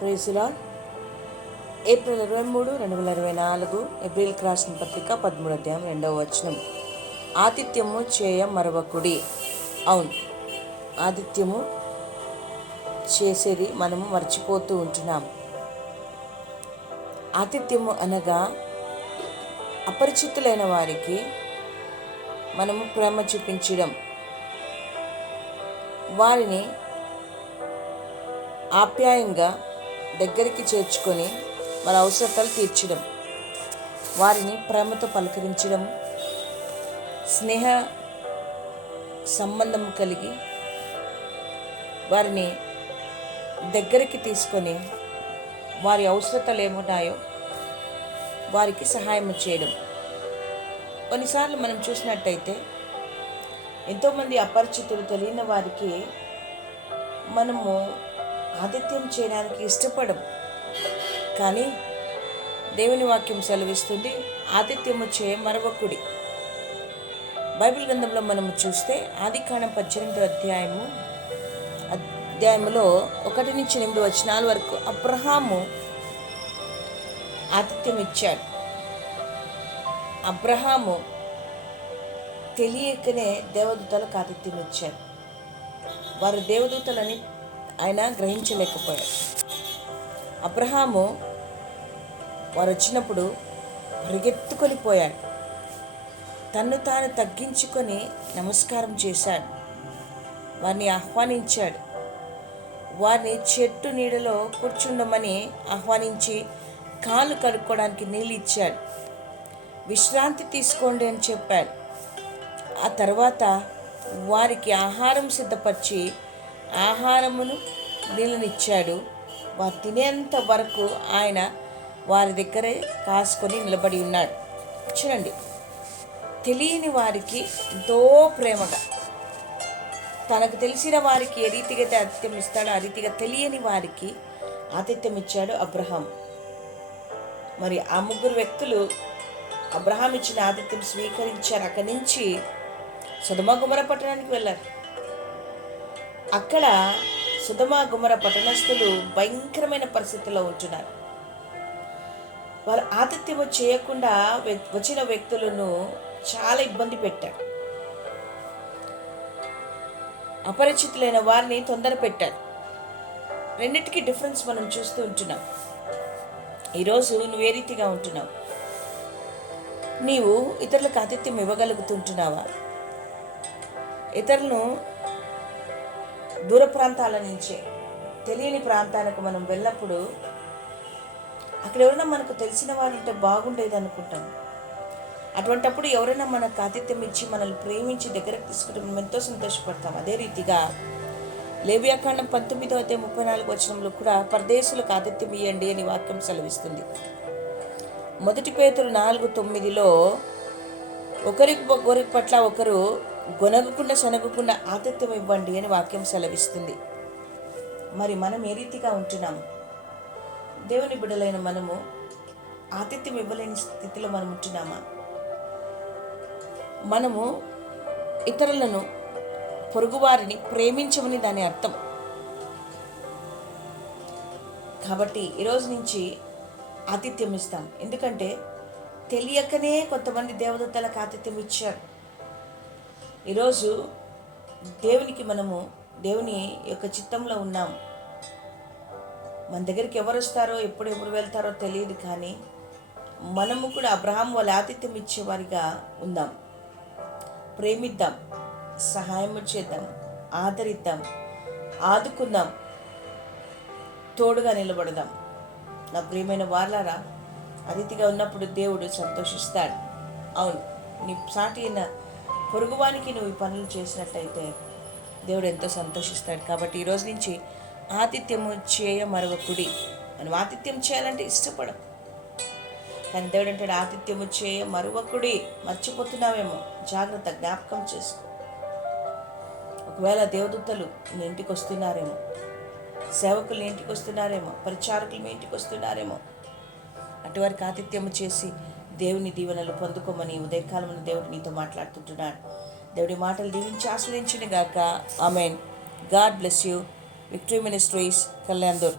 ప్రేసులా. April ఇరవై మూడు రెండు వేల ఇరవై నాలుగు ఏప్రిల్ క్రాసిన పత్రిక పదమూడు అధ్యాయం రెండవ వచనం. ఆతిథ్యము చేయ మరవకుడి. అవును ఆతిథ్యము చేసేది మనము మర్చిపోతూ ఉంటున్నాం. ఆతిథ్యము అనగా అపరిచితులైన వారికి మనము ప్రేమ చూపించడం. వారిని ఆప్యాయంగా దగ్గరికి చేర్చుకొని వారి అవసరతలు తీర్చడం వారిని ప్రేమతో పలకరించడం స్నేహ సంబంధం కలిగి వారిని దగ్గరికి తీసుకొని వారి అవసరతలు ఏమున్నాయో వారికి సహాయం చేయడం. కొన్నిసార్లు మనం చూసినట్టయితే ఎంతోమంది అపరిచితులు తెలియని వారికి మనము ఆతిథ్యం చేయడానికి ఇష్టపడం కానీ దేవుని వాక్యం సెలవిస్తుంది ఆతిథ్యము చేయ మరవకుడి. బైబిల్ గ్రంథంలో మనము చూస్తే ఆదికాండం పద్దెనిమిదో అధ్యాయము అధ్యాయములో ఒకటి నుంచి ఎనిమిది వచనాల వరకు అబ్రహాము ఆతిథ్యం ఇచ్చాడు. అబ్రహాము తెలియకనే దేవదూతలకు ఆతిథ్యం ఇచ్చాడు. వారు దేవదూతలని ఆయన గ్రహించలేకపోయాడు అబ్రహాము వారు వచ్చినప్పుడు పరిగెత్తుకొని పోయాడు. తన్ను తాను తగ్గించుకొని నమస్కారం చేశాడు. వారిని ఆహ్వానించాడు. వారిని చెట్టు నీడలో కూర్చుండమని ఆహ్వానించి కాలు కడుక్కోవడానికి నీళ్ళు ఇచ్చాడు. విశ్రాంతి తీసుకోండి అని చెప్పాడు. ఆ తర్వాత వారికి ఆహారం సిద్ధపరిచి ఆహారమును నీళ్ళనిచ్చాడు వారు తినేంత వరకు ఆయన వారి దగ్గరే కాసుకొని నిలబడి ఉన్నాడు. చూడండి. తెలియని వారికి ఎంతో ప్రేమగా. తనకు తెలిసిన వారికి ఏ రీతిగా ఆతిథ్యం ఇస్తాడో ఆ రీతిగా తెలియని వారికి ఆతిథ్యం ఇచ్చాడు అబ్రహాం. మరి ఆ ముగ్గురు వ్యక్తులు అబ్రహాం ఇచ్చిన ఆతిథ్యం స్వీకరించారు. అక్కడి నుంచి సుధమ గుమర పట్టణానికి వెళ్ళారు. అక్కడ సుధమా గుమర పట్టణస్థులు భయంకరమైన పరిస్థితుల్లో ఉంటున్నారు. వారు ఆతిథ్యము చేయకుండా వచ్చిన వ్యక్తులను చాలా ఇబ్బంది పెట్టారు. అపరిచితులైన వారిని తొందర పెట్టారు. రెండింటికి డిఫరెన్స్ మనం చూస్తూ ఉంటున్నాం. ఈరోజు నువ్వు ఏ రీతిగా ఉంటున్నావు? నీవు ఇతరులకు ఆతిథ్యం ఇవ్వగలుగుతుంటున్నావా? ఇతరులను దూర ప్రాంతాల నుంచే తెలియని ప్రాంతానికి మనం వెళ్ళినప్పుడు అక్కడ ఎవరైనా మనకు తెలిసిన వారు ఉంటే బాగుండేది అనుకుంటాం. అటువంటప్పుడు ఎవరైనా మనకు ఆతిథ్యం ఇచ్చి మనల్ని ప్రేమించి దగ్గరకు తీసుకుంటే మనం ఎంతో సంతోషపడతాం. అదే రీతిగా లేవ్యాకాండం పంతొమ్మిదో అయితే ముప్పై నాలుగు వచనంలో కూడా పరదేశులకు ఆతిథ్యం ఇవ్వండి అని వాక్యం సెలవిస్తుంది. మొదటి పేతులు నాలుగు తొమ్మిదిలో ఒకరికి ఒకరి పట్ల ఒకరు గొనగకుండా శనగకుండా ఆతిథ్యం ఇవ్వండి అని వాక్యం సెలవిస్తుంది. మరి మనం ఏ రీతిగా ఉంటున్నాం దేవుని బిడలైన మనము ఆతిథ్యం ఇవ్వలేని స్థితిలో మనం ఉంటున్నామా? మనము ఇతరులను పొరుగువారిని ప్రేమించమని దాని అర్థం. కాబట్టి ఈరోజు నుంచి ఆతిథ్యం ఇస్తాం. ఎందుకంటే తెలియకనే కొంతమంది దేవదత్తలకు ఆతిథ్యం ఇచ్చారు. ఈరోజు దేవునికి మనము దేవుని యొక్క చిత్తంలో ఉన్నాం. మన దగ్గరికి ఎవరు వస్తారో ఎప్పుడు ఎప్పుడు వెళ్తారో తెలియదు కానీ మనము కూడా అబ్రహాం వాళ్ళ ఆతిథ్యం ఇచ్చేవారిగా ఉందాం. ప్రేమిద్దాం సహాయం చేద్దాం ఆదరిద్దాం ఆదుకుందాం తోడుగా నిలబడదాం. నా ప్రియమైన వాళ్ళారా అతిథిగా ఉన్నప్పుడు దేవుడు సంతోషిస్తాడు. అవును నీ సాటి అయిన పొరుగువానికి నువ్వు ఈ పనులు చేసినట్టయితే దేవుడు ఎంతో సంతోషిస్తాడు. కాబట్టి ఈరోజు నుంచి ఆతిథ్యము చేయ మరవకుడి మనం ఆతిథ్యం చేయాలంటే ఇష్టపడం కానీ దేవుడు అంటాడు ఆతిథ్యము చేయ మరొకడి మర్చిపోతున్నావేమో. జాగ్రత్త జ్ఞాపకం చేసుకో. ఒకవేళ దేవదూతలు నీ ఇంటికి వస్తున్నారేమో సేవకులు నీ ఇంటికి వస్తున్నారేమో పరిచారకులు మీ ఇంటికి వస్తున్నారేమో అటువారికి ఆతిథ్యము చేసి దేవుని దీవెనలు పొందుకోమని ఉదయకాలమున దేవుడు నీతో మాట్లాడుతుంటున్నాడు. దేవుడి మాటలు దీవించి ఆస్వాదించిన గాక amen. God bless you. Victory ministries Kalyan door.